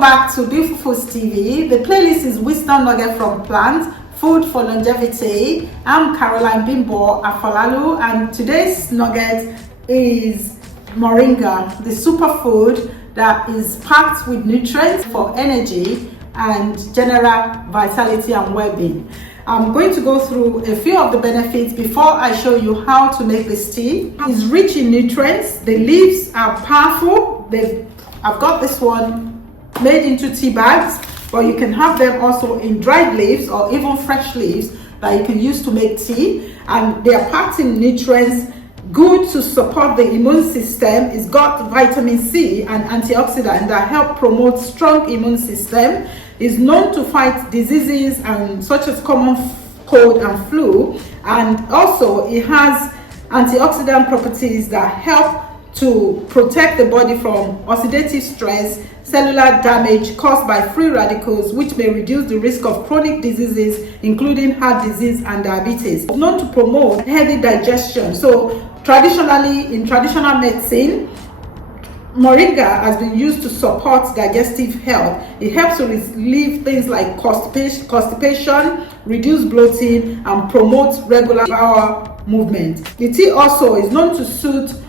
Welcome back to Beautiful Foods TV. The playlist is Wisdom Nugget from Plants, Food for Longevity. I'm Caroline Bimbo Afolalu, and today's nugget is Moringa, the superfood that is packed with nutrients for energy and general vitality and well-being. I'm going to go through a few of the benefits before I show you how to make this tea. It's rich in nutrients. The leaves are powerful. I've got this one made into tea bags, but you can have them also in dried leaves or even fresh leaves that you can use to make tea. And they are packed in nutrients, good to support the immune system. It's got vitamin C and antioxidants that help promote strong immune system. It's known to fight diseases and such as common cold and flu, and also it has antioxidant properties that help to protect the body from oxidative stress, cellular damage caused by free radicals, which may reduce the risk of chronic diseases including heart disease and diabetes. It's known to promote healthy digestion. So traditionally, in traditional medicine, Moringa has been used to support digestive health. It helps to relieve things like constipation, reduce bloating, and promote regular bowel movement. The tea also is known to soothe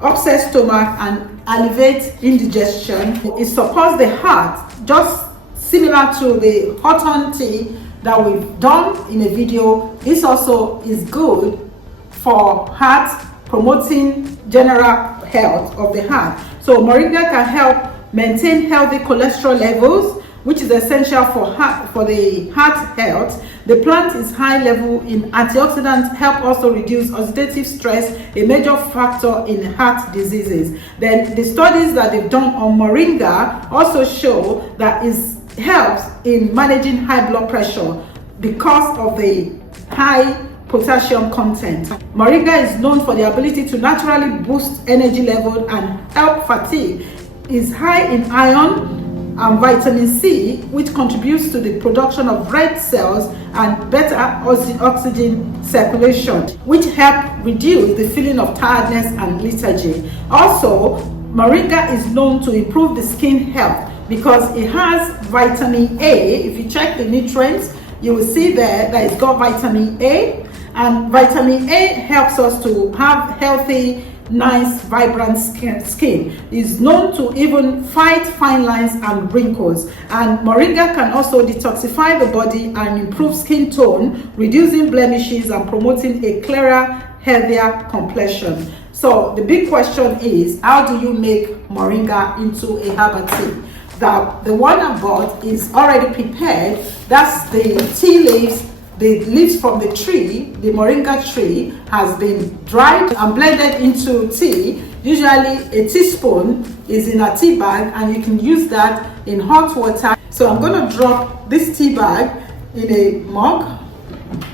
upset stomach and alleviate indigestion. It supports the heart, just similar to the hawthorn tea that we've done in a video. This also is good for heart, promoting general health of the heart. So Moringa can help maintain healthy cholesterol levels, which is essential for the heart health. The plant is high level in antioxidants, help also reduce oxidative stress, a major factor in heart diseases. Then the studies that they've done on Moringa also show that it helps in managing high blood pressure because of the high potassium content. Moringa is known for the ability to naturally boost energy level and help fatigue. It's high in iron and vitamin C, which contributes to the production of red cells and better oxygen circulation, which help reduce the feeling of tiredness and lethargy. Also, Moringa is known to improve the skin health because it has vitamin A. If you check the nutrients, you will see there that it's got vitamin A, and vitamin A helps us to have healthy, nice, vibrant skin. Is known to even fight fine lines and wrinkles. And Moringa can also detoxify the body and improve skin tone, reducing blemishes and promoting a clearer, healthier complexion. So the big question is, how do you make Moringa into a herbal tea? The one I bought is already prepared. That's the tea leaves. The leaves from the tree, the Moringa tree, has been dried and blended into tea. Usually a teaspoon is in a tea bag, and you can use that in hot water. So I'm going to drop this tea bag in a mug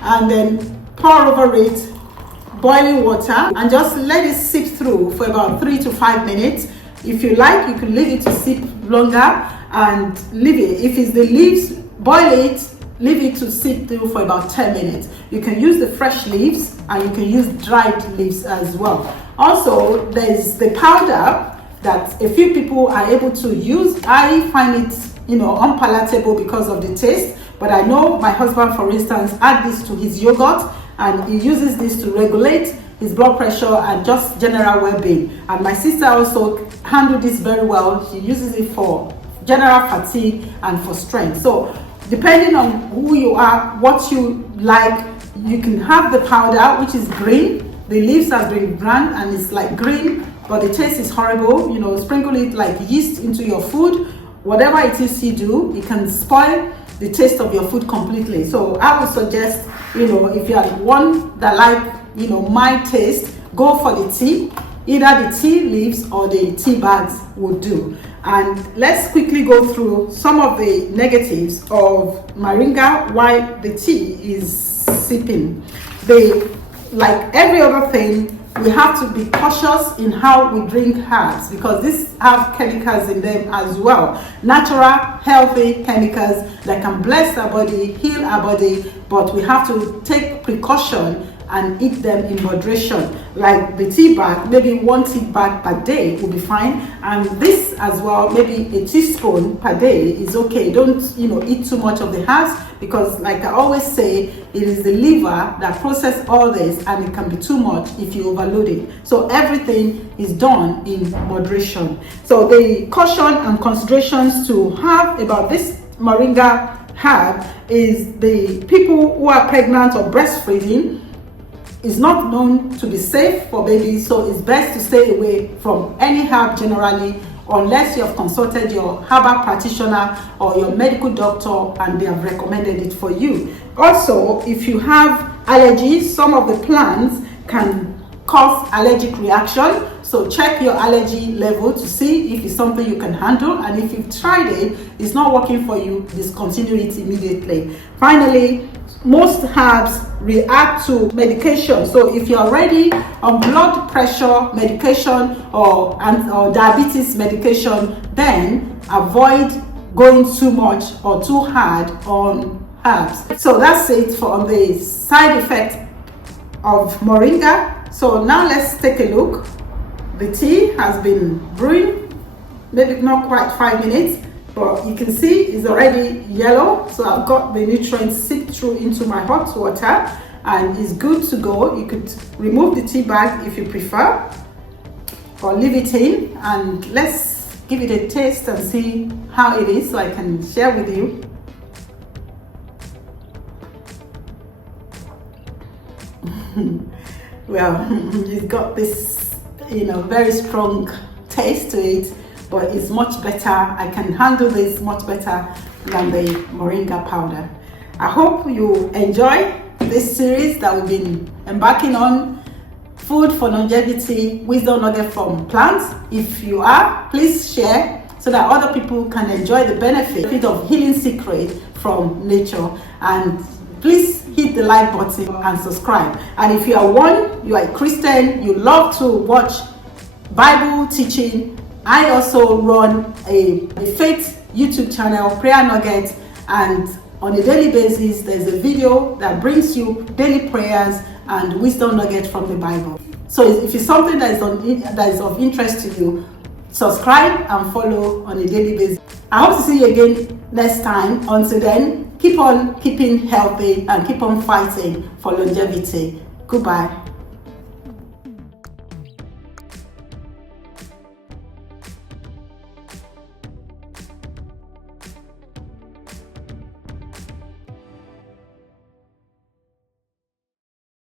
and then pour over it boiling water and just let it sip through for about 3 to 5 minutes. If you like, you can leave it to sip longer and leave it. If it's the leaves, boil it. Leave it to sip through for about 10 minutes. You can use the fresh leaves and you can use dried leaves as well. Also, there's the powder that a few people are able to use. I find it, unpalatable because of the taste, but I know my husband, for instance, add this to his yogurt, and he uses this to regulate his blood pressure and just general well-being. And my sister also handled this very well. She uses it for general fatigue and for strength. So depending on who you are, what you like, you can have the powder, which is green. The leaves have been ground and it's like green, but the taste is horrible. Sprinkle it like yeast into your food. Whatever it is you do, it can spoil the taste of your food completely. So I would suggest, if you are one that like, my taste, go for the tea. Either the tea leaves or the tea bags would do. And let's quickly go through some of the negatives of Moringa while the tea is sipping. Like every other thing, we have to be cautious in how we drink herbs because these have chemicals in them as well. Natural, healthy chemicals that can bless our body, heal our body, but we have to take precaution and eat them in moderation. Like the tea bag, maybe 1 tea bag per day will be fine, and this as well, maybe a teaspoon per day is okay. Don't eat too much of the herbs, because like I always say, it is the liver that processes all this, and it can be too much if you overload it. So everything is done in moderation. So the caution and considerations to have about this moringa herb is the people who are pregnant or breastfeeding. Is not known to be safe for babies, so it's best to stay away from any herb generally, unless you have consulted your herbal practitioner or your medical doctor and they have recommended it for you. Also, if you have allergies, some of the plants can cause allergic reaction, so check your allergy level to see if it's something you can handle, and if you've tried it, it's not working for you, discontinue it immediately. Finally, most herbs react to medication, so if you're already on blood pressure medication or diabetes medication, then avoid going too much or too hard on herbs. So that's it for the side effect of moringa. So now let's take a look. The tea has been brewing, maybe not quite 5 minutes, but you can see it's already yellow. So I've got the nutrients seeped through into my hot water, and it's good to go. You could remove the tea bag if you prefer, or leave it in, and let's give it a taste and see how it is, so I can share with you. Well, it's got this very strong taste to it, but it's much better. I can handle this much better than the moringa powder. I hope you enjoy this series that we've been embarking on, food for longevity, wisdom nugget from plants. If you are, please share so that other people can enjoy the benefit of healing secret from nature. And please hit the like button and subscribe. And if you are a Christian, you love to watch Bible teaching, I also run a faith YouTube channel, Prayer Nuggets, and on a daily basis there's a video that brings you daily prayers and wisdom nuggets from the Bible. So if it's something that is of interest to you, subscribe and follow on a daily basis. I hope to see you again next time. Until then, keep on keeping healthy and keep on fighting for longevity. Goodbye.